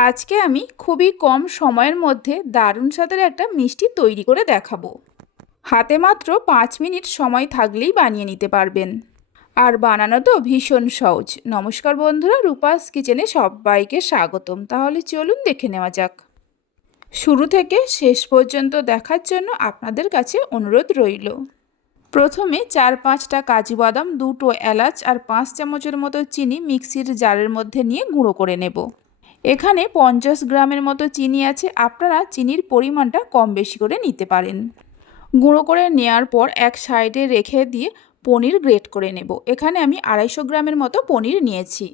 আজকে আমি খুবই কম সময়ের মধ্যে দারুণ স্বাদের একটা মিষ্টি তৈরি করে দেখাবো। হাতে মাত্র পাঁচ মিনিট সময় থাকলেই বানিয়ে নিতে পারবেন। আর বানানো তো ভীষণ সহজ। নমস্কার বন্ধুরা, রূপাস কিচেনে সবাইকে স্বাগতম। তাহলে চলুন দেখে নেওয়া যাক। শুরু থেকে শেষ পর্যন্ত দেখার জন্য আপনাদের কাছে অনুরোধ রইল। প্রথমে চার পাঁচটা কাজু বাদাম, দুটো এলাচ আর পাঁচ চামচের মতো চিনি মিক্সির জারের মধ্যে নিয়ে গুঁড়ো করে নেব। এখানে পঞ্চাশ গ্রামের মতো চিনি আছে। আপনারা চিনির পরিমাণটা কম বেশি করে নিতে পারেন। গুঁড়ো করে নেওয়ার পর এক সাইডে রেখে দিয়ে পনির গ্রেট করে নেব। এখানে আমি আড়াইশো গ্রামের মতো পনির নিয়েছি।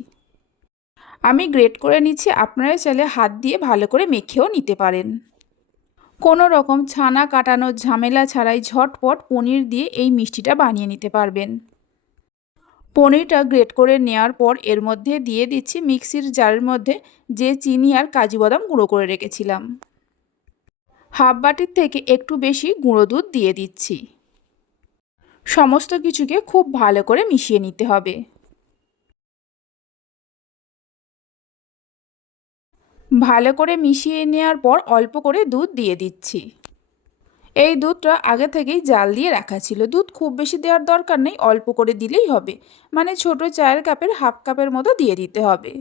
আমি গ্রেট করে নিচ্ছি, আপনারা চাইলে হাত দিয়ে ভালো করে মেখেও নিতে পারেন। কোনো রকম ছানা কাটানোর ঝামেলা ছাড়াই ঝটপট পনির দিয়ে এই মিষ্টিটা বানিয়ে নিতে পারবেন। পনিরটা গ্রেট করে নেওয়ার পর এর মধ্যে দিয়ে দিচ্ছি মিক্সির জারের মধ্যে যে চিনি আর কাজু বাদাম গুঁড়ো করে রেখেছিলাম। হাফ বাটির থেকে একটু বেশি গুঁড়ো দুধ দিয়ে দিচ্ছি। সমস্ত কিছুকে খুব ভালো করে মিশিয়ে নিতে হবে। ভালো করে মিশিয়ে নেওয়ার পর অল্প করে দুধ দিয়ে দিচ্ছি। এই দুধটা আগে থেকেই জাল দিয়ে রাখা ছিল। দুধ খুব বেশি দেওয়ার দরকার নেই, অল্প করে দিলেই হবে। মানে ছোট চায়ের কাপের হাফ কাপের মতো দিয়ে দিতে হবে।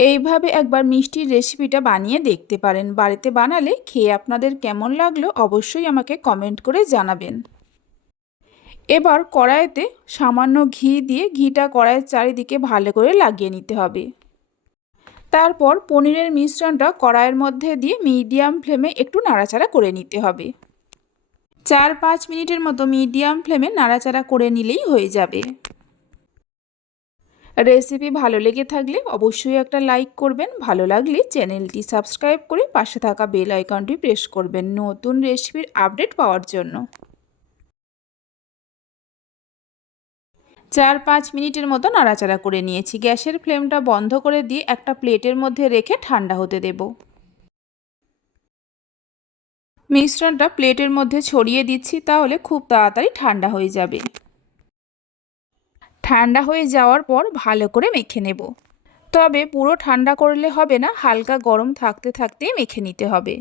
এইভাবে একবার মিষ্টির রেসিপিটা বানিয়ে দেখতে পারেন। বাড়িতে বানালে খেয়ে আপনাদের কেমন লাগল অবশ্যই আমাকে কমেন্ট করে জানাবেন। এবার কড়াইতে সামান্য ঘি দিয়ে ঘিটা কড়াইয়ের চারিদিকে ভালো করে লাগিয়ে নিতে হবে। তারপর পনিরের মিশ্রণটা কড়াইয়ের মধ্যে দিয়ে মিডিয়াম ফ্লেমে একটু নাড়াচাড়া করে নিতে হবে। চার পাঁচ মিনিটের মতো মিডিয়াম ফ্লেমে নাড়াচাড়া করে নিলেই হয়ে যাবে। রেসিপি ভালো লেগে থাকলে অবশ্যই একটা লাইক করবেন, ভালো লাগলে চ্যানেলটি সাবস্ক্রাইব করে পাশে থাকা বেল আইকনটি প্রেস করবেন নতুন রেসিপির আপডেট পাওয়ার জন্য। চার পাঁচ মিনিটের মতো নাড়াচাড়া করে নিয়েছি। গ্যাসের ফ্লেমটা বন্ধ করে দিয়ে একটা প্লেটের মধ্যে রেখে ঠান্ডা হতে দেব। মিশ্রণটা প্লেটের মধ্যে ছড়িয়ে দিচ্ছি তাহলে খুব তাড়াতাড়ি ঠান্ডা হয়ে যাবে। ঠান্ডা হয়ে যাওয়ার পর ভালো করে মেখে নেব। তবে পুরো ঠান্ডা করলে হবে না, হালকা গরম থাকতে থাকতেই মেখে নিতে হবে।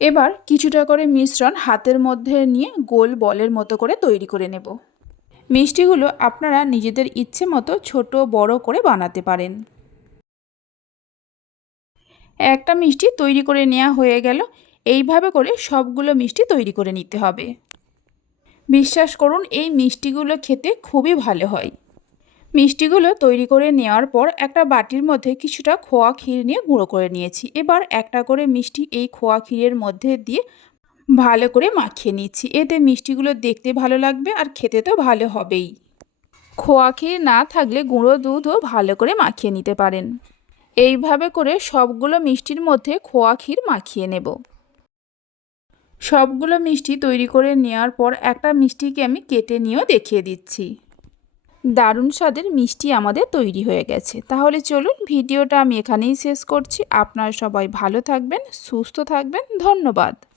এবার কিছুটা করে মিশ্রণ হাতের মধ্যে নিয়ে গোল বলের মতো করে তৈরি করে নেব। মিষ্টিগুলো আপনারা নিজেদের ইচ্ছে মতো ছোট, বড় করে বানাতে পারেন। একটা মিষ্টি তৈরি করে নেওয়া হয়ে গেল। এইভাবে করে সবগুলো মিষ্টি তৈরি করে নিতে হবে। বিশ্বাস করুন, এই মিষ্টিগুলো খেতে খুবই ভালো হয়। মিষ্টিগুলো তৈরি করে নেওয়ার পর একটা বাটির মধ্যে কিছুটা খোয়া ক্ষীর নিয়ে গুঁড়ো করে নিয়েছি। এবার একটা করে মিষ্টি এই খোয়া ক্ষীরের মধ্যে দিয়ে ভালো করে মাখিয়ে নিচ্ছি। এতে মিষ্টিগুলো দেখতে ভালো লাগবে আর খেতে তো ভালো হবেই। খোয়া ক্ষীর না থাকলে গুঁড়ো দুধও ভালো করে মাখিয়ে নিতে পারেন। এইভাবে করে সবগুলো মিষ্টির মধ্যে খোয়া ক্ষীর মাখিয়ে নেব। সবগুলো মিষ্টি তৈরি করে নেওয়ার পর একটা মিষ্টিকে আমি কেটে নিয়েও দেখিয়ে দিচ্ছি। দারুণ স্বাদের মিষ্টি আমাদের তৈরি হয়ে গেছে। তাহলে চলুন ভিডিওটা আমি এখানেই শেষ করছি। আপনারা সবাই ভালো থাকবেন, সুস্থ থাকবেন। ধন্যবাদ।